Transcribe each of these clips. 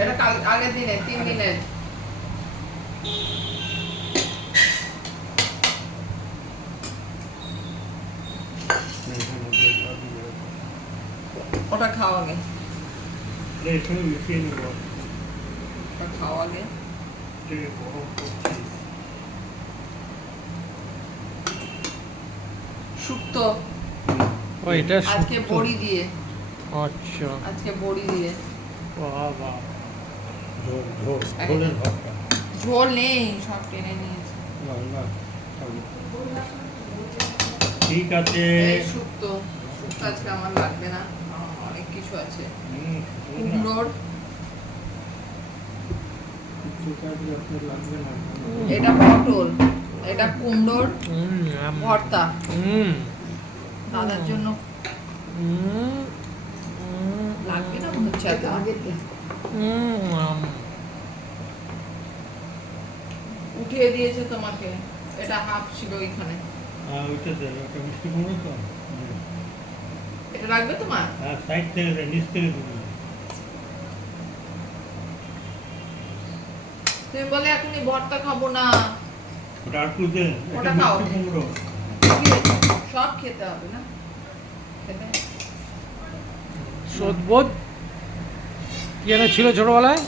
এটা কাল আগের দিনে তিন দিনের। ওটা খাও আগে। ওটা খাও আগে। শুক্তো। ও এটা আজকে বড়ি দিয়ে। আচ্ছা। আজকে বড়ি দিয়ে। ঝোল নেই সব টেনে নিয়েছে। ঠিক আছে। শুক্তো শুক্তো আজকে আমার লাগবে না। অনেক কিছু আছে। কুমড়োর। কিছু কাজে আপনার লাগবে না। এটা পটল এটা কুমড়োর হুম ভর্তা। হুম। দাদার জন্য। লাগবে না মনে হচ্ছে। উঠিয়ে দিয়েছে তোমাকে এটা হাফ ছিল ওইখানে। এটা লাগবে তোমার হ্যাঁ সাইড থেকে নিচ থেকে তুমি বলে এখনই ভর্তা খাব না ওটা আর ওটা খাও। সব খেতে হবে না খেতে সদবোধ কি যেন ছিল ছোটবেলায়?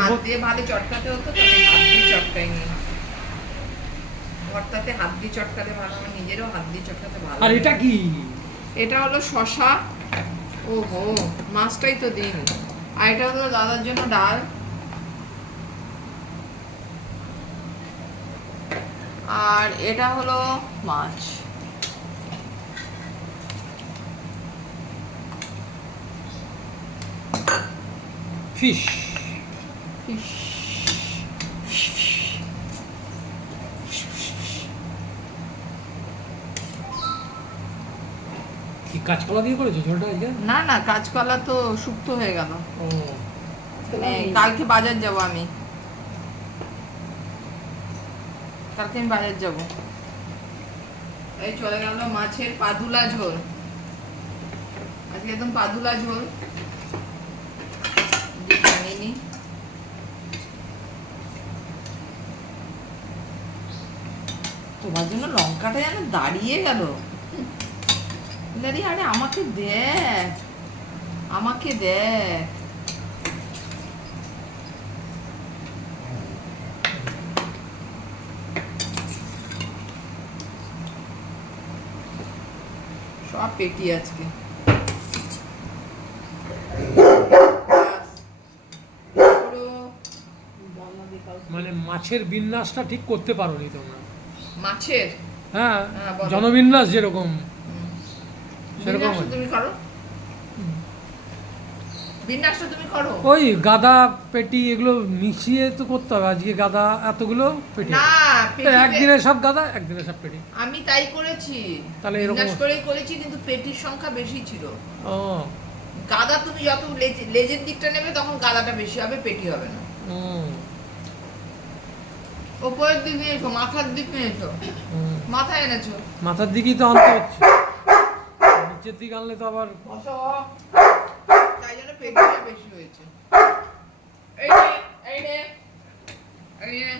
হাত দিয়ে ভালো চটকাতে হতো তো আমি হাত দিয়ে চটকাইনি ভর্তাতে হাত দিয়ে চটকাতে ভালো আমার নিজেরও হাত দিয়ে চটকাতে ভালো আর এটা কি? এটা হলো শশা ওহো মাছটাই তো দিন। আর এটা হলো দাদার জন্য ডাল। আর এটা হলো মাছ। ফিশ ফিশ কি কাঁচকলা দিয়ে করেছ ঝোলটা আজকে? না না কাঁচকলা তো শুক্তো হয়ে গেল। ও। কালকে বাজার যাব আমি। কালকে আমি বাজার যাব। এই চলে গেল মাছের পাদুলা ঝোল। আজকে একদম পাদুলা ঝোল দিয়ে বানিয়ে নিই। তোমার জন্য লঙ্কাটা যেন দাঁড়িয়ে গেল। দাঁড়িয়ে আরে আমাকে দেখ আমাকে দেখ সব পেটি আজকে। মানে মাছের বিন্যাসটা ঠিক করতে পারোনি তোমরা। মাছের? হ্যাঁ হ্যাঁ, জনবিন্যাস যেরকম। সেরকম তুমি করো। বিন্যাসটা তুমি করো। ওই গাদা পেটি এগুলো মিশিয়ে তো করতে হবে। আজকে গাদা এতগুলো পেটি। না একদিনে সব গাদা একদিনে সব পেটি। আমি তাই করেছি। তাহলে এরকম- করেই করেছি কিন্তু পেটির সংখ্যা বেশি ছিল। ও। গাদা তুমি যত লেজ- লেজের দিকটা নেবে তখন গাদাটা বেশি হবে পেটি হবে না। হুম, ওপরের দিক নিয়েছো মাথার দিক। মাথায় এনেছো? মাথার দিকেই তো আনতে হচ্ছে। নিচের দিকে আনলে তো আবার তাই জন্য পেটিটা বেশি হয়েছে। এই নে এই নে এই নে।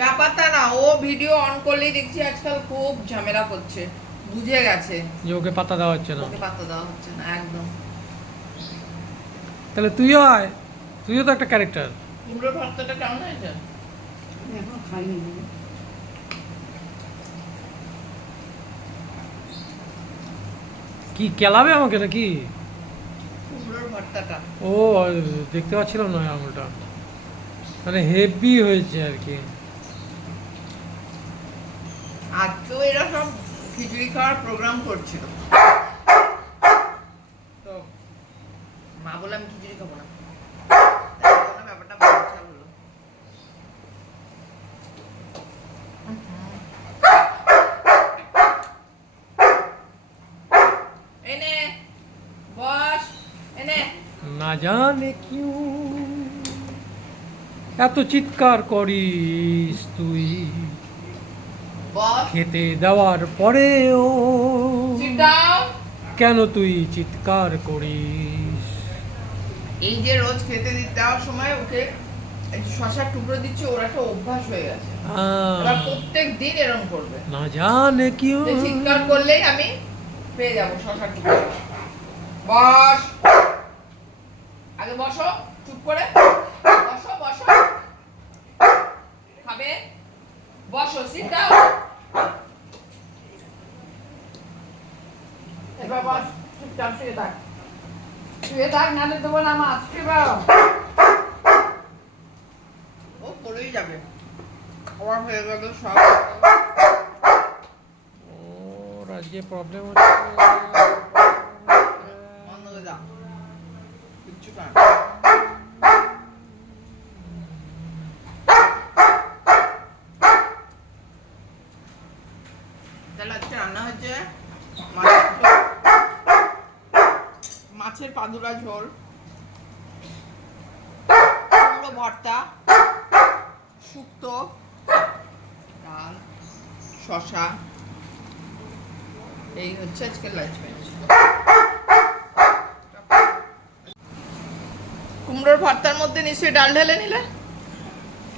ব্যাপারটা না ও ভিডিও অন করলেই দেখছি আজকাল খুব ঝামেলা করছে। বুঝে গেছে। যে ওকে পাতা দেওয়া হচ্ছে না। ওকে পাত্তা দেওয়া হচ্ছে না একদম। তাহলে তুইও আয়। তুইও তো একটা ক্যারেক্টার কুমড়োর ভর্তাটা কেমন হয়েছে? এখন খাইনি। কি কেলাবে আমাকে নাকি? ও দেখতে পাচ্ছিলাম না আঙুলটা। মানে হেভি হয়েছে আর কি। আজ তো এরা সব খিচুড়ি খাওয়ার প্রোগ্রাম করছিল তো মা বলে আমি খিচুড়ি খাব না তাই বললাম ব্যাপারটা বাচ্চা হলো এনে বস এনে না জানে কিউ? এত চিৎকার করিস তুই। খেতে দেওয়ার পরেও কেন তুই চিৎকার করিস? এই যে রোজ খেতে দিতে দেওয়ার সময় ওকে শশার টুকরো দিচ্ছে ওর একটা অভ্যাস হয়ে গেছে। প্রত্যেক দিন এরকম করবে। না জানে কি চিৎকার করলেই আমি পেয়ে যাব শশার টুকরো। বস। আগে বসো চুপ করে। বসো বসো। খাবে? বসো সিট দাও এবার বস চুপচাপ শুয়ে থাক। শুয়ে থাক নাহলে দেবো না মাছ খেবা ও পড়েই যাবে। খাওয়া হয়ে গেল সব। ওর আজকে প্রবলেম হচ্ছে বন্ধ করে দাও মাছের পাদুরা ঝোল। কুমড়ো ভর্তা। শুক্তো। ডাল। শশা এই হচ্ছে আজকে লাঞ্চ মেনু কুমড়োর ভর্তার মধ্যে নিশ্চয়ই ডাল ঢেলে নিলে?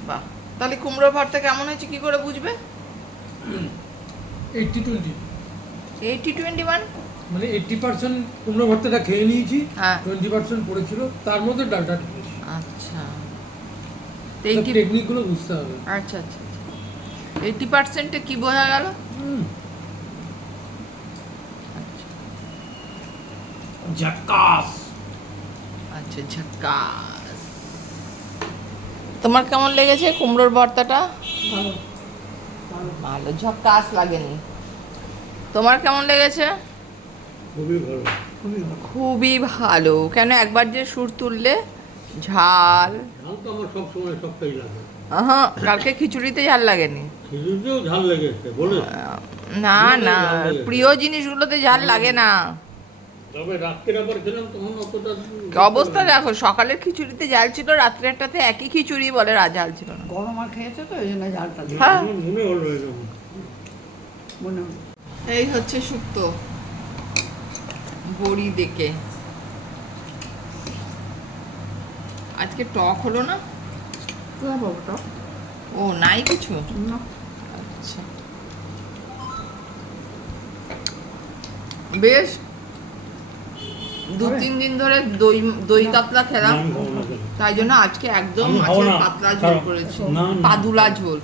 বাহ তাহলে কুমড়োর ভর্তা কেমন হয়েছে কি করে বুঝবে? Eighty twenty. Eighty twenty one? মানে এইটটি পার্সেন্ট কুমড়ো ভর্তাটা খেয়ে নিয়েছি হ্যাঁ। টোয়েন্টি পার্সেন্ট পড়েছিল তার মধ্যে ডালটা আচ্ছা। টেকনিকগুলো বুঝতে হবে। আচ্ছা আচ্ছা এইটি পার্সেন্টে কি বোঝা গেল? হুম। আচ্ছা ঝাক্কাস। তোমার কেমন লেগেছে কুমড়োর ভর্তাটা? ভালো ঝক্কাস লাগেনি। তোমার কেমন লেগেছে? খুবই ভালো খুবই ভালো। কেন একবার যে সুর তুললে? ঝাল। আহা কালকে খিচুড়িতে ঝাল লাগেনি? ঝাল লেগেছে না না প্রিয় জিনিসগুলোতে ঝাল লাগে না। অবস্থা দেখো সকালের খিচুড়িতে ঝাল ছিল রাত্রেরটাতে একই খিচুড়ি বলে রা ঝাল ছিল না। গরম আর খেয়েছে তো এই জন্য হ্যাঁ। মনে হলো মনে এই হচ্ছে শুক্তো। বড়ি দেখে। আজকে টক হলো না? ও নাই কিছু? না। আচ্ছা। বেশ দু তিন দিন ধরে দই দই কাতলা খেলাম? তাই জন্য আজকে একদম মাছের পাতলা ঝোল করেছি। পাদুলা ঝোল।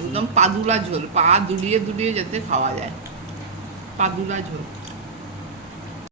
একদম পাদুলা ঝোল। পা দুলিয়ে দুলিয়ে যেতে খাওয়া যায়। পাদুলা ঝোল।